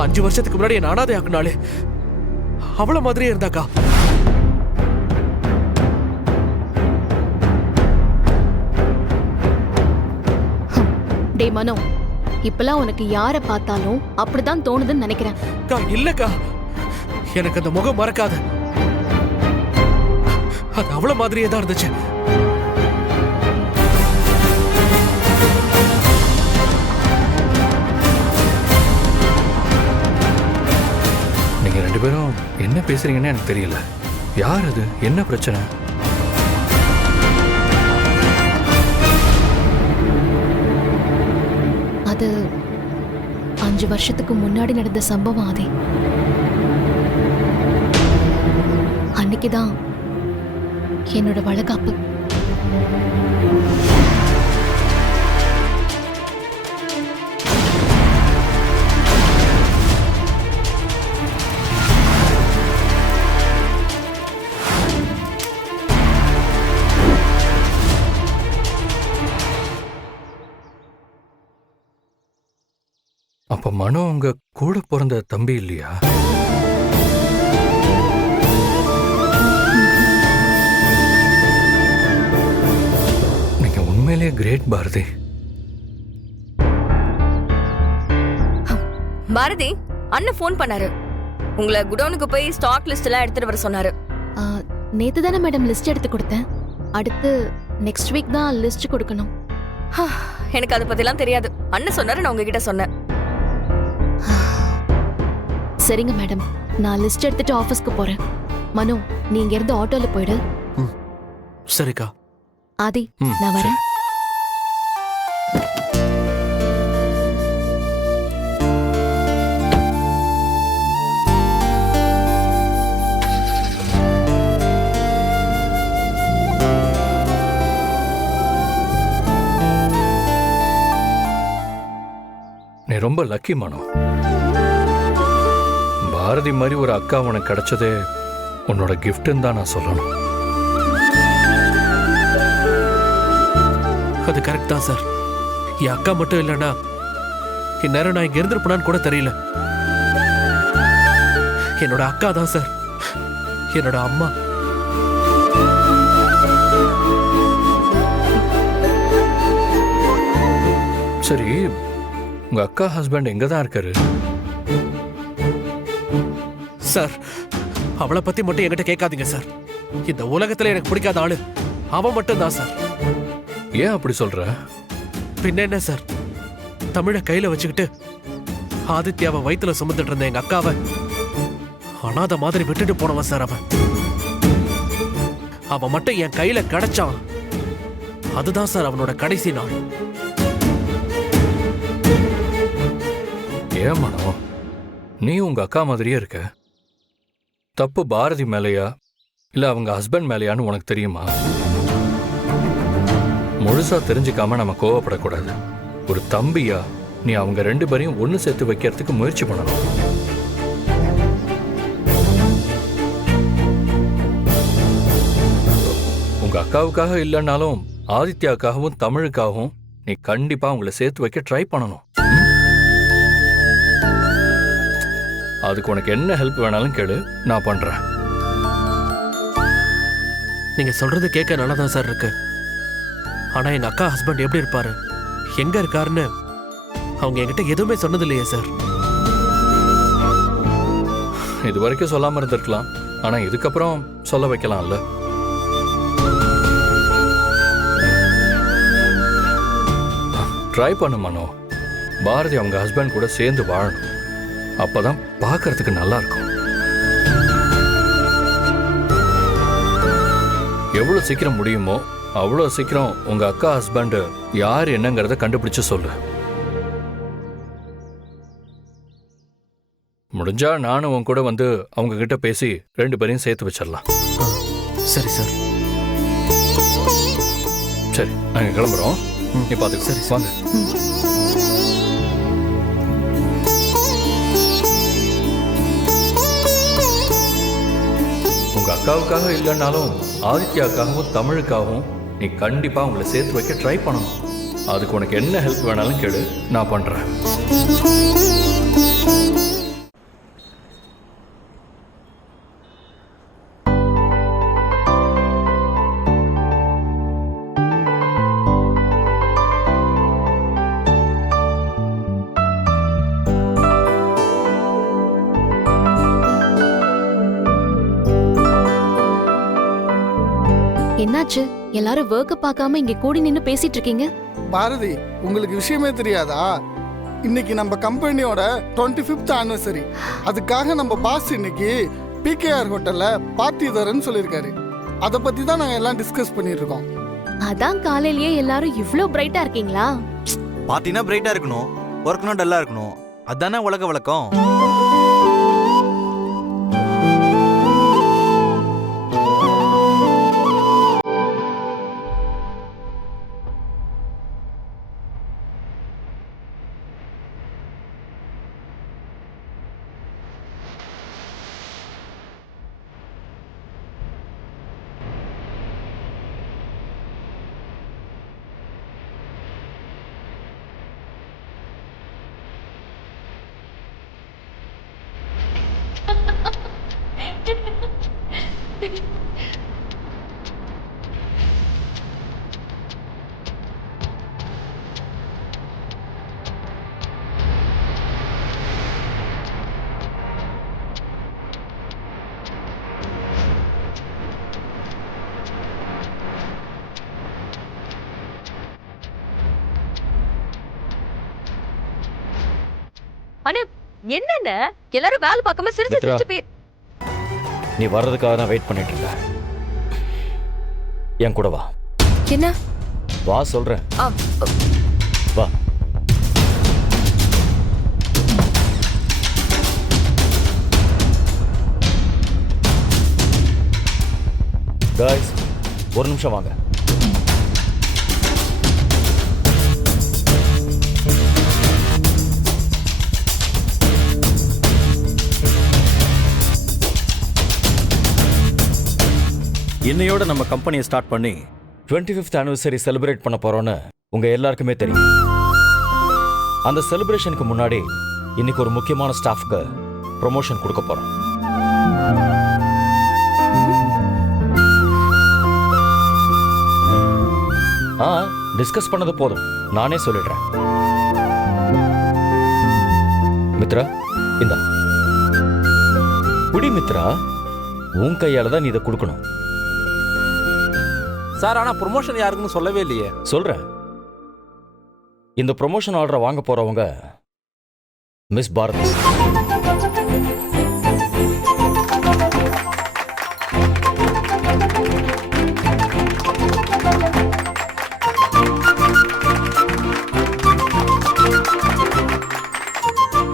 5 வருஷத்துக்கு முன்னாடி என் அனாதை ஆக்குனாலே அவள மாதிரியே இருந்தாக்கா. டே மனோ, இப்பெல்லாம் உனக்கு யார பார்த்தாலும் அப்படிதான் தோணுதுன்னு நினைக்கிறேன். இல்லக்கா, எனக்கு அந்த முகம் மறக்காது. அது அவள மாதிரியே தான் இருந்துச்சு. நீங்க 2 பேரும் என்ன பேசுறீங்கன்னு எனக்கு தெரியல. யார் அது? என்ன பிரச்சனை? அது 5 வருஷத்துக்கு முன்னாடி நடந்த சம்பவம். அதே அன்னைக்குதான் என்னோட வளகாப்பு. அப்ப மனோ உங்க கூட பிறந்த தம்பி இல்லையா? நீங்க உண்மையிலேயே கிரேட் பாரதி. பாரதி, அண்ணன் ஃபோன் பண்ணாரு. உங்களை குடோனுக்கு போய் ஸ்டாக் லிஸ்ட் எல்லாம் எடுத்துட்டு வர சொன்னாரு. நேத்து தானே மேடம் லிஸ்ட் எடுத்து கொடுத்தேன். அடுத்து நெக்ஸ்ட் வீக் தான் லிஸ்ட் கொடுக்கணும். எனக்கு அதை பத்திலாம் தெரியாது. அண்ணன் சொன்னாரு, நான் உங்ககிட்ட சொன்னேன். சரிங்க மேடம், நான் லிஸ்ட் எடுத்துட்டு ஆபீஸ்க்கு போறேன். மனு, நீ இங்க இருந்து ஆட்டோல போயிடு. சரிக்கா. ஆதி, நான் வரேன். நீ ரொம்ப லக்கி மனோ. பாரதி மாதிரி ஒரு அக்கா உனக்கு கிடைச்சதே உன்னோட கிஃப்ட்னு தான் நான் சொல்லணும். அது கரெக்ட் தான் சார். என் அக்கா மட்டும் இல்லைன்னா இந்நேரம் நான் இங்க இருந்திருப்பேனான்னு கூட தெரியல. என்னோட அக்கா தான் சார் என்னோட அம்மா. சரி, உங்க அக்கா ஹஸ்பண்ட் எங்க தான் இருக்காரு? சார், அவளை பத்தி மட்டும் என்கிட்ட கேட்காதீங்க சார். இந்த உலகத்துல எனக்கு பிடிக்காத ஆளு அவன் மட்டும் தான் சார். ஏன் அப்படி சொல்ற? பின்ன என்ன சார், தமிழை கையில வச்சுக்கிட்டு ஆதித்யாவை வயித்துல சுமந்துட்டு இருந்த எங்க அக்காவை அனாதை மாதிரி விட்டுட்டு போனவன் சார் அவன். அவன் மட்டும் என் கையில கிடைச்சான். அதுதான் சார் அவனோட கடைசி நாள். ஏன் மனோ, நீ உங்க அக்கா மாதிரியே இருக்க. தப்பு பாரதி மேலையா இல்ல அவங்க ஹஸ்பண்ட் மேலையான்னு உனக்கு தெரியுமா? முழுசா தெரிஞ்சுக்காம நம்ம கோவப்படக்கூடாது. ஒரு தம்பியா நீ அவங்க 2 பேரையும் ஒண்ணு சேர்த்து வைக்கிறதுக்கு முயற்சி பண்ணணும். உங்க அக்காவுக்காக இல்லைன்னாலும் ஆதித்யாவுக்காகவும் தமிழுக்காகவும் நீ கண்டிப்பா உங்களை சேர்த்து வைக்க ட்ரை பண்ணணும். அதுக்கு உனக்கு என்ன ஹெல்ப் வேணாலும் கேளு, நான் பண்றேன். நீங்க சொல்றது கேட்க நல்லாதான் சார் இருக்கு. ஆனா எங்க அக்கா ஹஸ்பண்ட் எப்படி இருப்பாரு, எங்க இருக்காருன்னு அவங்க என்கிட்ட எதுவுமே சொன்னது இல்லையே சார். இது வரைக்கும் சொல்லாம இருந்திருக்கலாம், ஆனா இதுக்கப்புறம் சொல்ல வைக்கலாம்ல. ட்ரை பண்ணு மனோ. பாரதி அவங்க ஹஸ்பண்ட் கூட சேர்ந்து வாழணும். அப்பதான் பார்க்கறதுக்கு நல்லா இருக்கும். எவ்வளவு சீக்கிரம் முடியுமோ அவ்வளவு சீக்கிரம் உங்க அக்கா ஹஸ்பண்ட் யார் என்னங்கறத கண்டுபிடிச்சு சொல்லு. முடிஞ்சா நானும் உன் கூட வந்து அவங்க கிட்ட பேசி 2 பேரையும் சேர்த்து வச்சிடலாம். சரி சார். சரி, நாங்க கிளம்புறோம். நீ பாத்துக்க. சரி வாங்க. உங்க அக்காவுக்காக இல்லைன்னாலும் ஆதித்யாவுக்காகவும் தமிழுக்காகவும் நீ கண்டிப்பா உங்களை சேர்த்து வைக்க ட்ரை பண்ணணும். அதுக்கு உனக்கு என்ன ஹெல்ப் வேணாலும் கேளு, நான் பண்றேன். என்னாச்சு? எல்லாரும் ஒர்க்க பார்க்காம இங்க கூடி நின்னு பேசிட்டு இருக்கீங்க. பாரதி, உங்களுக்கு விஷயமே தெரியாதா? இன்னைக்கு நம்ம கம்பெனியோட 25th ஆனிவர்சரி. அதுக்காக நம்ம பாஸ் இன்னைக்கு PKR ஹோட்டல்ல பார்ட்டி தரேன்னு சொல்லியிருக்காரு. அதை பத்தி தான் நாங்க எல்லாம் டிஸ்கஸ் பண்ணிட்டு இருக்கோம். அதான் காலையிலேயே எல்லாரும் இவ்ளோ பிரைட்டா இருக்கீங்களா? பார்ட்டினா பிரைட்டா இருக்கணும், ஒர்க்னா டல்லா இருக்கணும். அதானே உலக வழக்கம். அண்ணே என்னென்ன எல்லாரும் வேலை பார்க்காம சிரிச்சு மித்ரா. சிரிச்சு போய் நீ வர்றதுக்காக தான் வெயிட் பண்ணிட்டு இருந்தேன். என் கூட வா. என்ன வா சொல்றேன். ஆ, வா. Guys, ஒரு நிமிஷம் வாங்க. இன்னையோட நம்ம கம்பெனியை ஸ்டார்ட் பண்ணி 25th ஆனிவர்சரி செலிப்ரேட் பண்ண போறோம்னு உங்க எல்லாருக்குமே தெரியும். அந்த செலிப்ரேஷனுக்கு முன்னாடி இன்னைக்கு ஒரு முக்கியமான ஸ்டாஃப்க்கு ப்ரொமோஷன் கொடுக்க போறோம். டிஸ்கஸ் பண்ணது போதும், நானே சொல்லிடுறேன். மித்ரா, இந்தா குடி. மித்ரா, உன் கையால தான் நீ இதை கொடுக்கணும். சார், ஆனா ப்ரொமோஷன் யாருக்குன்னு சொல்லவே இல்லையே. சொல்றேன். இந்த ப்ரொமோஷன் ஆர்டரை வாங்க போறவங்க மிஸ் பாரதி.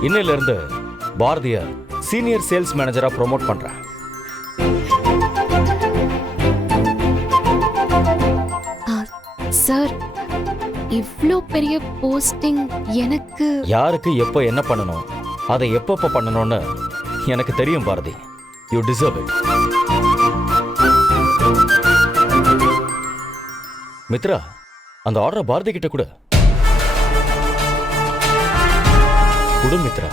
இன்னையில இருந்து பாரதிய சீனியர் சேல்ஸ் மேனேஜரா ப்ரோமோட் பண்றேன். சார், இவ்ளோ பெரிய போஸ்டிங் எனக்கு யாருக்கு எப்போ என்ன பண்ணணும், அதை எப்பப்ப பண்ணணும்னு எனக்கு தெரியும் Bharathi. You deserve it. Mitra, அந்த ஆர்டரை பாரதி கிட்ட கொடு. கொடு Mitra.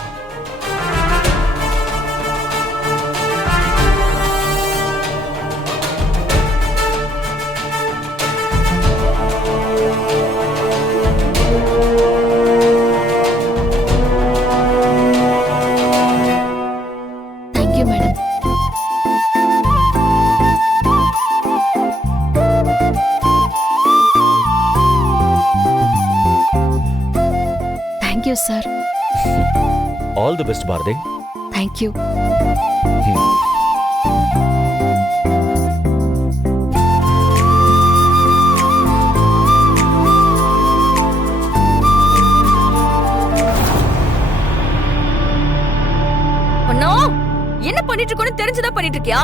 Thank you madam. Thank you sir. All the best Bharathi. Thank you. அண்ணா என்ன பண்ணிட்டு இருக்கோன்னு தெரிஞ்சுதான் பண்ணிட்டு இருக்கியா?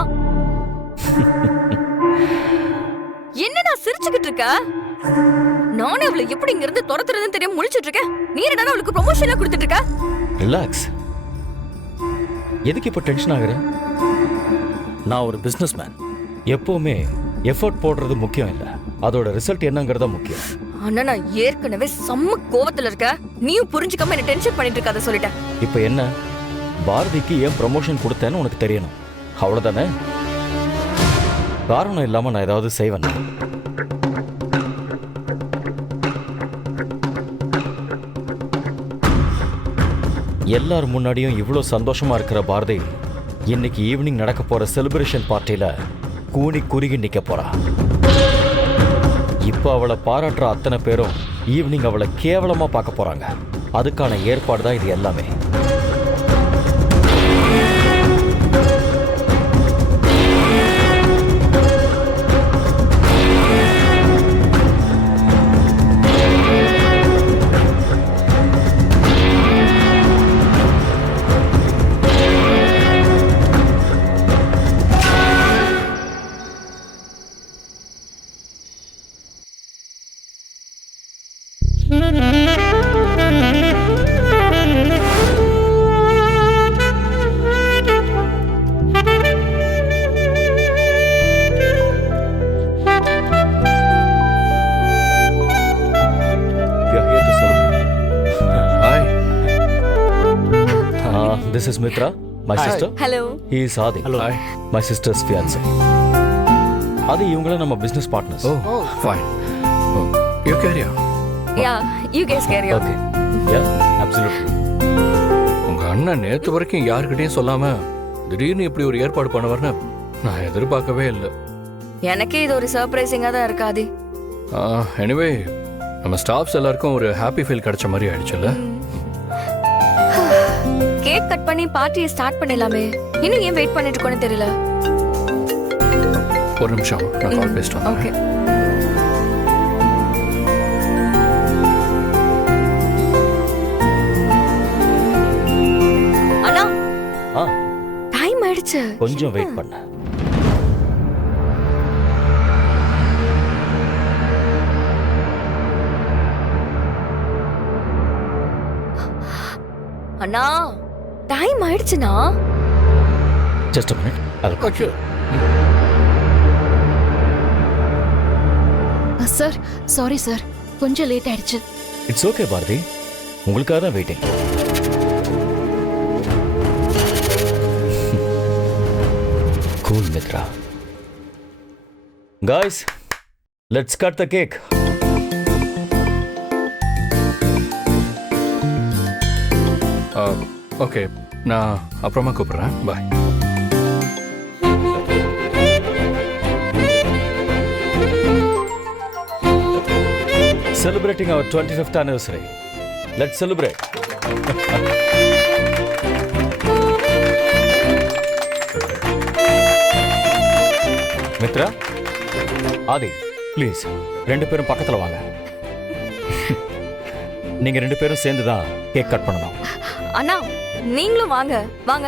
என்னடா சிரிச்சுக்கிட்டு இருக்க? நானே அவளை எப்படி இங்க இருந்து துரத்துறதுன்னு தெரியாம முழிச்சிட்டு இருக்கேன். நீ என்னடா அவளுக்கு ப்ரொமோஷனா கொடுத்துட்டு இருக்க? ரிலாக்ஸ். எதுக்கு இப்போ டென்ஷன் ஆகுற? நான் ஒரு பிசினஸ் மேன். எப்பவுமே எஃபர்ட் போடுறது முக்கியம் இல்லை, அதோட ரிசல்ட் என்னங்கிறத முக்கியம். அண்ணா, நான் ஏற்கனவே செம்ம கோவத்துல இருக்க. நீயும் புரிஞ்சுக்காம என்ன டென்ஷன் பண்ணிட்டு இருக்காத சொல்லிட்டேன். இப்போ என்ன, பாரதிக்கு ஏன் ப்ரமோஷன் கொடுத்தேன்னு உனக்கு தெரியணும், அவ்வளோதானே? காரணம் இல்லாமல் நான் ஏதாவது செய்வேன்? எல்லார் முன்னாடியும் இவ்வளோ சந்தோஷமா இருக்கிற பாரதி இன்னைக்கு ஈவினிங் நடக்க போற செலிப்ரேஷன் பார்ட்டியில கூனி குறுகி நிற்க போறா. இப்போ அவளை பாராட்டுற அத்தனை பேரும் ஈவினிங் அவளை கேவலமா பார்க்க போறாங்க. அதுக்கான ஏற்பாடு தான் இது எல்லாமே. This is Mitra, my sister. Hello. He is Adi. Hello. My sister's fiance. Adi, இவங்கள நம்ம business partners. Oh, fine. Oh, you carry on. Yeah, you case carry on. Okay. Yeah, absolutely. உங்க அண்ணன் நேத்து வரைக்கும் யாருக்கிட்டையும் சொல்லாம திடீர்னு இப்படி ஒரு ஏற்பாடு பண்ணுவார்னு நான் எதிர்பார்க்கவே இல்லை. எனக்கே இது ஒரு சர்ப்ரைசிங்கா தான் இருக்காது. எனிவே நம்ம ஸ்டாஃப்ஸ் எல்லாருக்கும் ஒரு ஹாப்பி ஃபீல் கிடைச்ச மாதிரி ஆயிடுச்சுல்ல. கேக் கட் பண்ணி பார்ட்டியை ஸ்டார்ட் பண்ணிடலாமே. இன்னும் ஏன் வெயிட் பண்ணிட்டு இருக்கோன்னு தெரியல. ஒரு நிமிஷம், நான் கால் பேசிட்டு வரேன். ஓகே. அண்ணா, ஆ, டைம் ஆயிடுச்சு. கொஞ்சம் வெயிட் பண்ண. அண்ணா, டைம் ஆயிடுச்சுனா. Just a minute. Okay. Sir, sorry sir, கொஞ்சம் லேட் ஆயிடுச்சு. It's okay, Bharathi. உங்களுக்காக தான் waiting. Cool, Mitra. Guys, let's cut the cake. Okay, நான் அப்புறமா கூப்பிடுறேன். Bye. Celebrating our 25th anniversary. Let's celebrate. Mitra, Aadhi, please ரெண்டு பேரும் பக்கத்துல வாங்க. நீங்க ரெண்டு பேரும் சேர்ந்து தான் கேக் கட் பண்ணணும். அண்ணா, நீங்களும் வாங்க. வாங்க.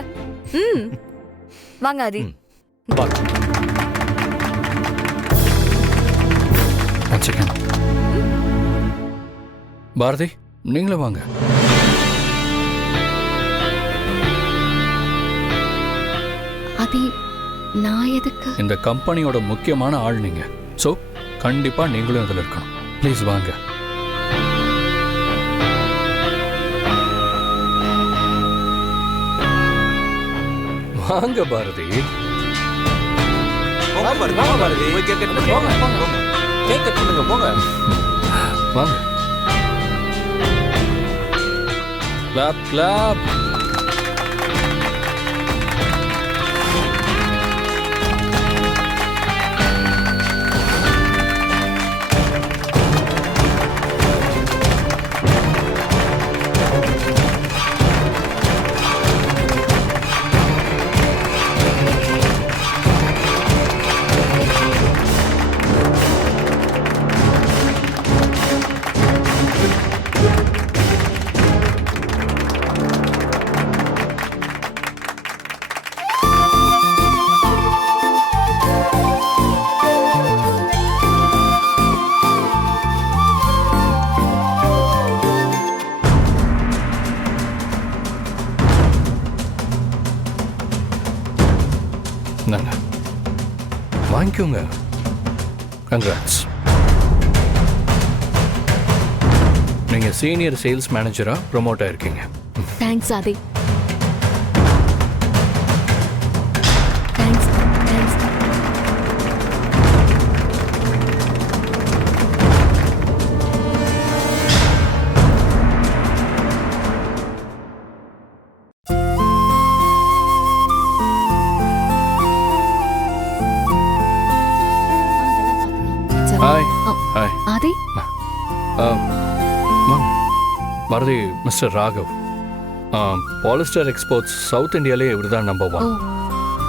வாங்க ஆதி. வாங்க. One second. பாரதி, நீங்களும் வாங்க. அதி, நான் எதுக்கு? இந்த கம்பெனியோட முக்கியமான ஆள் நீங்க. ஸோ கண்டிப்பா நீங்களும் இதில் இருக்கணும். ப்ளீஸ் வாங்க. வாங்க பாரதி. போங்க பாரதி. போய் கேக் கட் பண்ணுங்க. போங்க. கேக் கட் பண்ணுங்க, போங்க. வாங்க. Clap clap. நாங்க வாங்கிக்கோங்க. கங்க்ராட்ஸ். நீங்க சீனியர் சேல்ஸ் மேனேஜரா ப்ரொமோட் ஆயிருக்கீங்க. Thanks Aadhi. Thanks, thanks. Hi. Hi. Bharathi mister Raghav. Polyester exports South இந்தியாலே இவர் தான் நம்பர் ஓ 1.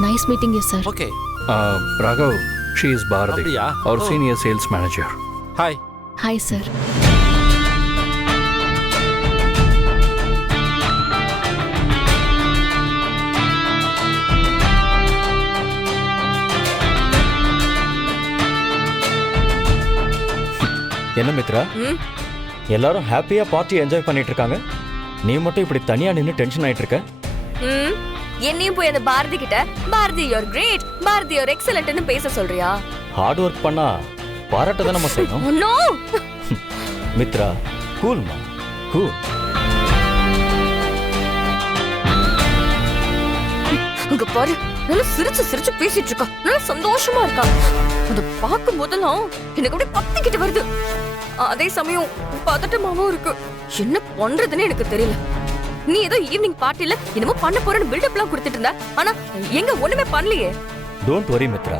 Nice meeting you sir. Okay. Raghav, she is Bharathi, அப்படியா? அவர் ஓ. Senior sales manager. Hi. Hi sir. என்ன மித்ரா, ம் எல்லாரும் ஹாப்பியா பார்ட்டி என்ஜாய் பண்ணிட்டு இருக்காங்க, நீ மட்டும் இப்படி தனியா நின்னு டென்ஷன் ஆயிட்டு இருக்க? ம் என்னையும் போய் அந்த பாரதி கிட்ட Bharathi your great, Bharathi your எக்ஸலென்ட்னு பேச சொல்றியா? ஹார்ட் ஒர்க் பண்ணா பாராட்ட தான் நம்ம செய்யணும். நோ. மித்ரா, கூல்மா, கூல். அங்க பாரு, நல்லா சிரிச்சு சிரிச்சு பேசிட்டு இருக்கா, நல்லா சந்தோஷமா இருக்கா. அத பார்க்கும் போதெல்லாம் எனக்கு அப்படியே பத்திக்கிட்டு வருது. அதே சமயம் பதட்டமாவும் இருக்கு. என்ன பண்றதுன்னு எனக்கு தெரியல. நீ ஏதோ ஈவினிங் பார்ட்டில என்னமோ பண்ண போறேன்னு பில்டப்லாம் கொடுத்துட்டு இருந்த, ஆனா எங்க ஒண்ணுமே பண்ணலையே. டோன்ட் வரி மித்ரா,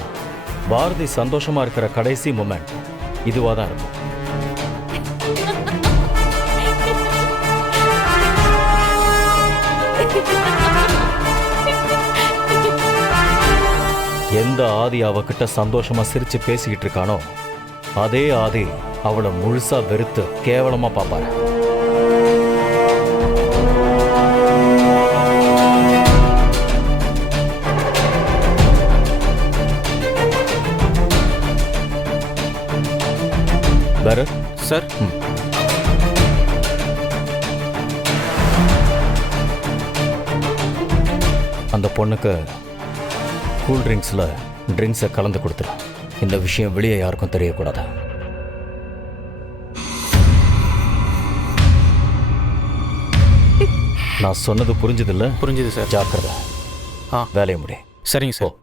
பாரதி சந்தோஷமா இருக்கிற கடைசி மொமெண்ட் இதுவா தான் இருக்கும். எந்த ஆதி அவகிட்ட சந்தோஷமா சிரிச்சு பேசிக்கிட்டு இருக்கானோ அதே ஆதி அவளை முழுசா வெறுத்து கேவலமா பாப்பாரு. வேற சார். அந்த பொண்ணுக்கு கூல் ட்ரிங்க்ஸில் ட்ரிங்க்ஸை கலந்து கொடுத்துரு. இந்த விஷயம் வெளியே யாருக்கும் தெரியக்கூடாது. நான் சொன்னது புரிஞ்சுதில்ல? புரிஞ்சுது சார். ஜாக்கிரதை. வேலையை முடி. சரிங்க சார்.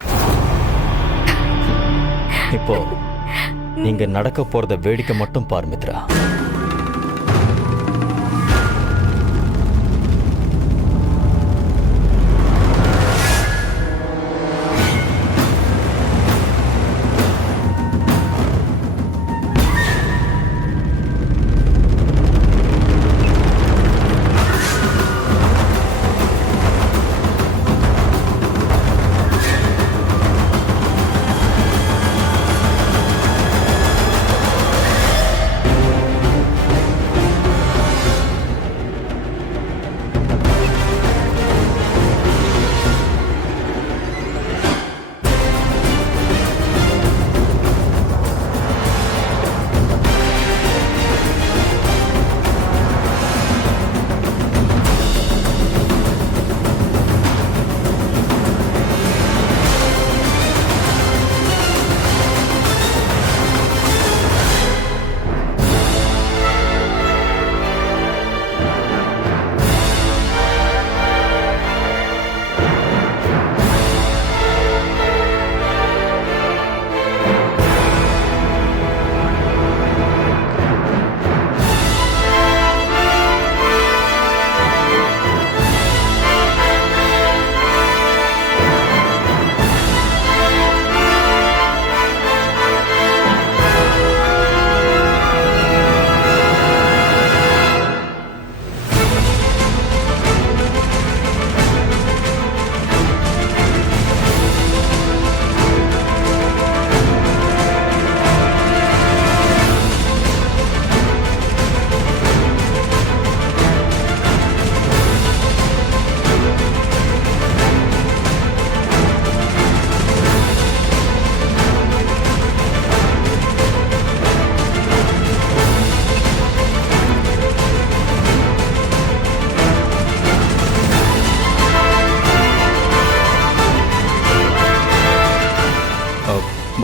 இப்போ இங்க நடக்க போறத வேடிக்கை மட்டும் பார் மித்ரா.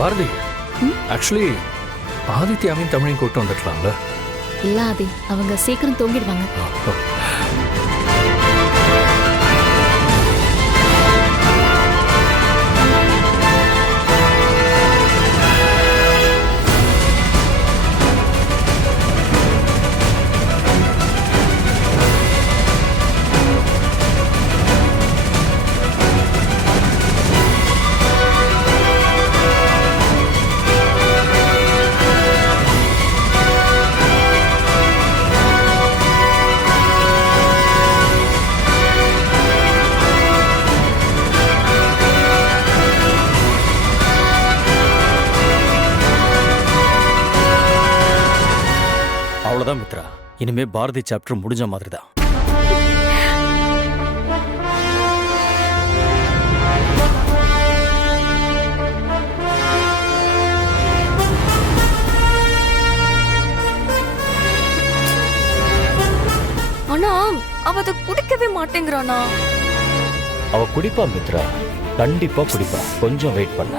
பாரதி, ஆக்சுவலி ஆதித்யாவையும் தமிழையும் கூட்டு வந்துடலாம்ல? இல்ல ஆதி, அவங்க சீக்கிரம் தூங்கிடுவாங்க. இனிமே பாரதி சாப்டர் முடிஞ்ச மாதிரி தான். ஆனா அவ அதை குடிக்கவே மாட்டேங்கிறானா? அவ குடிப்பா மித்ரா, கண்டிப்பா குடிப்பா. கொஞ்சம் வெயிட் பண்ண.